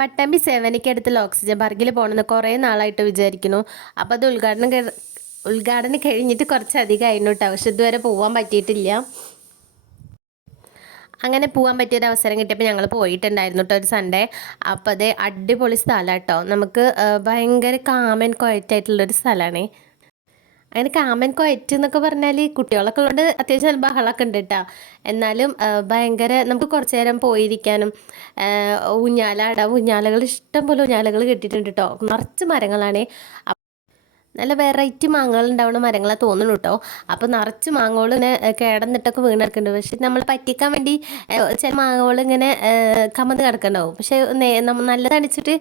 Pattambi സേവനിക്കടുത്തുള്ള oxygen പാർക്കിൽ പോകണമെന്ന് കുറേ നാളായിട്ട് വിചാരിക്കുന്നു. അപ്പോൾ അത് ഉദ്ഘാടനം കഴിഞ്ഞിട്ട് കുറച്ചധികമായിരുന്നു കേട്ടോ. പക്ഷെ ഇതുവരെ പോകാൻ പറ്റിയിട്ടില്ല. അങ്ങനെ പോകാൻ പറ്റിയൊരു അവസരം കിട്ടിയപ്പോൾ ഞങ്ങൾ പോയിട്ടുണ്ടായിരുന്നു കേട്ടോ ഒരു സൺഡേ. അപ്പോൾ അത് അടിപൊളി സ്ഥലമാണ് കേട്ടോ. നമുക്ക് ഭയങ്കര കാമൻ ക്വയറ്റായിട്ടുള്ളൊരു സ്ഥലമാണ്. അങ്ങനെ കാമൻ ക്വയറ്റ് എന്നൊക്കെ പറഞ്ഞാൽ കുട്ടികളൊക്കെ ഉള്ളത് അത്യാവശ്യം ബഹളമൊക്കെ ഉണ്ട് കേട്ടോ. എന്നാലും ഭയങ്കര നമുക്ക് കുറച്ച് നേരം പോയിരിക്കാനും ഊഞ്ഞാലകൾ ഇഷ്ടം പോലെ ഊഞ്ഞാലകൾ കെട്ടിയിട്ടുണ്ട് കേട്ടോ. നിറച്ച് മരങ്ങളാണ്. നല്ല വെറൈറ്റി മാങ്ങകൾ ഉണ്ടാവുന്ന മരങ്ങളാണ് തോന്നുന്നു കേട്ടോ. അപ്പോൾ നിറച്ച് മാങ്ങകൾ ഇങ്ങനെ കിടന്നിട്ടൊക്കെ വീണെടുക്കുന്നുണ്ട്. പക്ഷെ നമ്മൾ പറ്റിക്കാൻ വേണ്ടി ചില മാങ്ങകൾ ഇങ്ങനെ കമന്ന് കിടക്കണ്ടാവും. പക്ഷെ നല്ല തണിച്ചിട്ട്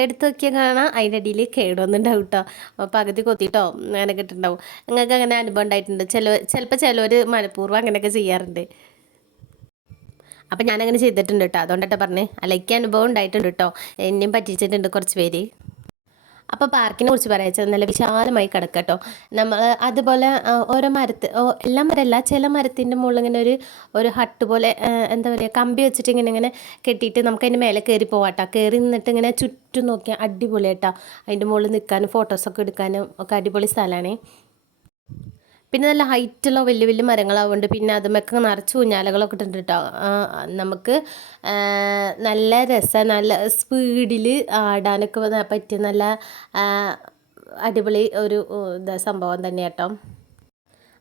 എടുത്ത് നോക്കിയാൽ കാണാം അതിൻ്റെ അടിയിൽ കേടുവന്നുണ്ടാവും കേട്ടോ. പകുതി കൊത്തിയിട്ടോ അങ്ങനെ കിട്ടുന്നുണ്ടാവും. നിങ്ങൾക്ക് അങ്ങനെ അനുഭവം ഉണ്ടായിട്ടുണ്ട്? ചിലപ്പോൾ ചിലവർ മനഃപൂർവ്വം അങ്ങനെയൊക്കെ ചെയ്യാറുണ്ട്. അപ്പം ഞാനങ്ങനെ ചെയ്തിട്ടുണ്ട് കേട്ടോ. അതുകൊണ്ടിട്ട് പറഞ്ഞ് അലയ്ക്ക് അനുഭവം ഉണ്ടായിട്ടുണ്ട് കേട്ടോ. എന്നെയും പറ്റിച്ചിട്ടുണ്ട് കുറച്ച് പേര്. അപ്പോൾ പാർക്കിനെ കുറിച്ച് പറയാച്ചാൽ നല്ല വിശാലമായി കിടക്കട്ടോ. നമ്മൾ അതുപോലെ ഓരോ എല്ലാ മരമല്ല, ചില മരത്തിൻ്റെ മുകളിൽ ഇങ്ങനെ ഒരു ഹട്ട് പോലെ എന്താ പറയുക, കമ്പി വെച്ചിട്ട് ഇങ്ങനെ കെട്ടിയിട്ട് നമുക്ക് അതിൻ്റെ മേലെ കയറി പോവാട്ടോ. കയറി നിന്നിട്ട് ഇങ്ങനെ ചുറ്റും നോക്കിയാൽ അടിപൊളിയായിട്ടോ. അതിൻ്റെ മുകളിൽ നിൽക്കാനും ഫോട്ടോസൊക്കെ എടുക്കാനും ഒക്കെ അടിപൊളി സ്ഥലമാണ്. പിന്നെ നല്ല ഹൈറ്റുള്ള വലിയ വലിയ മരങ്ങളാവുന്നുണ്ട്. പിന്നെ അതുമൊക്കെ നിറച്ച് ഊഞ്ഞാലകളൊക്കെ ഇട്ടിട്ടുണ്ട് കേട്ടോ. നമുക്ക് നല്ല രസം, നല്ല സ്പീഡിൽ ആടാനൊക്കെ പറ്റിയ നല്ല അടിപൊളി ഒരു സംഭവം തന്നെ കേട്ടോ.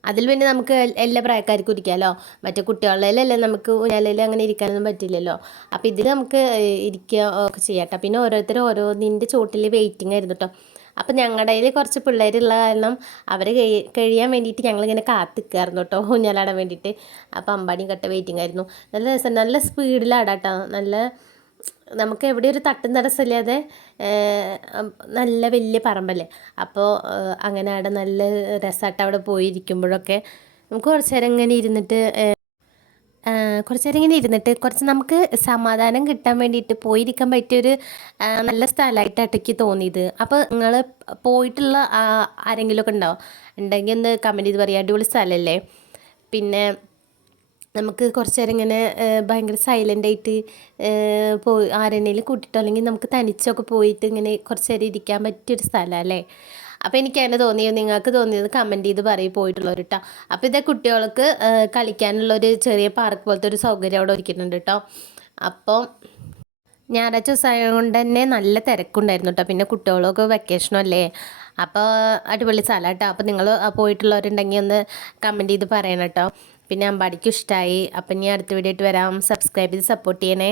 അതിൽ പിന്നെ നമുക്ക് എല്ലാ പ്രായക്കാർക്കും ഇരിക്കാമല്ലോ. മറ്റേ കുട്ടികളിലല്ലേ നമുക്ക് ഊഞ്ഞാലയിൽ അങ്ങനെ ഇരിക്കാനൊന്നും പറ്റില്ലല്ലോ. അപ്പോൾ ഇതിൽ നമുക്ക് ഇരിക്കുക ഒക്കെ ചെയ്യാം കേട്ടോ. പിന്നെ ഓരോരുത്തരും ഓരോന്നിൻ്റെ ചോട്ടിൽ വെയിറ്റിംഗ് ആയിരുന്നു കേട്ടോ. അപ്പം ഞങ്ങളുടെ കയ്യിൽ കുറച്ച് പിള്ളേരുള്ള കാരണം അവർ കഴിയാൻ വേണ്ടിയിട്ട് ഞങ്ങളിങ്ങനെ കാത്തിക്കായിരുന്നു കേട്ടോ ഊഞ്ഞാലാടാൻ വേണ്ടിയിട്ട്. അപ്പം അമ്പാടിയും കട്ട വെയിറ്റിംഗ് ആയിരുന്നു. നല്ല രസം, നല്ല സ്പീഡിലാടാം കേട്ടോ. നല്ല നമുക്ക് എവിടെ ഒരു തട്ടും തടസ്സമില്ലാതെ നല്ല വലിയ പറമ്പല്ലേ. അപ്പോൾ അങ്ങനെ അവിടെ നല്ല രസമായിട്ട് അവിടെ പോയിരിക്കുമ്പോഴൊക്കെ നമുക്ക് കുറച്ച് നേരം ഇങ്ങനെ ഇരുന്നിട്ട് കുറച്ച് നമുക്ക് സമാധാനം കിട്ടാൻ വേണ്ടിയിട്ട് പോയിരിക്കാൻ പറ്റിയൊരു നല്ല സ്ഥലമായിട്ടാണ് എനിക്ക് തോന്നിയത്. അപ്പോൾ നിങ്ങൾ പോയിട്ടുള്ള ആരെങ്കിലുമൊക്കെ ഉണ്ടെങ്കിൽ ഒന്ന് കമൻറ്റ് ചെയ്ത് പറയുക. അടിപൊളി സ്ഥലമല്ലേ. പിന്നെ നമുക്ക് കുറച്ച് നേരം ഇങ്ങനെ ഭയങ്കര സൈലൻ്റായിട്ട് ആരെങ്കിലും കൂട്ടിയിട്ടോ അല്ലെങ്കിൽ നമുക്ക് തനിച്ചൊക്കെ പോയിട്ട് ഇങ്ങനെ കുറച്ച് നേരം ഇരിക്കാൻ പറ്റിയൊരു സ്ഥലമല്ലേ. അപ്പോൾ എനിക്ക് അങ്ങനെ തോന്നിയത്, നിങ്ങൾക്ക് തോന്നിയത് കമൻറ്റ് ചെയ്ത് പറയും പോയിട്ടുള്ളവർ കേട്ടോ. അപ്പോൾ ഇതേ കുട്ടികൾക്ക് കളിക്കാനുള്ളൊരു ചെറിയ പാർക്ക് പോലത്തെ ഒരു സൗകര്യം അവിടെ ഒരുക്കുന്നുണ്ട് കേട്ടോ. അപ്പോൾ ഞായറാഴ്ച ദിവസം കൊണ്ട് തന്നെ നല്ല തിരക്കുണ്ടായിരുന്നു കേട്ടോ. പിന്നെ കുട്ടികളൊക്കെ വെക്കേഷനും അല്ലേ. അപ്പോൾ അടിപൊളി സ്ഥലം കേട്ടോ. അപ്പോൾ നിങ്ങൾ പോയിട്ടുള്ളവരുണ്ടെങ്കിൽ ഒന്ന് കമൻറ്റ് ചെയ്ത് പറയണം കേട്ടോ. പിന്നെ അമ്പാടിക്കും ഇഷ്ടമായി. അപ്പം ഇനി അടുത്ത വീഡിയോ ആയിട്ട് വരാം. സബ്സ്ക്രൈബ് ചെയ്ത് സപ്പോർട്ട് ചെയ്യണേ.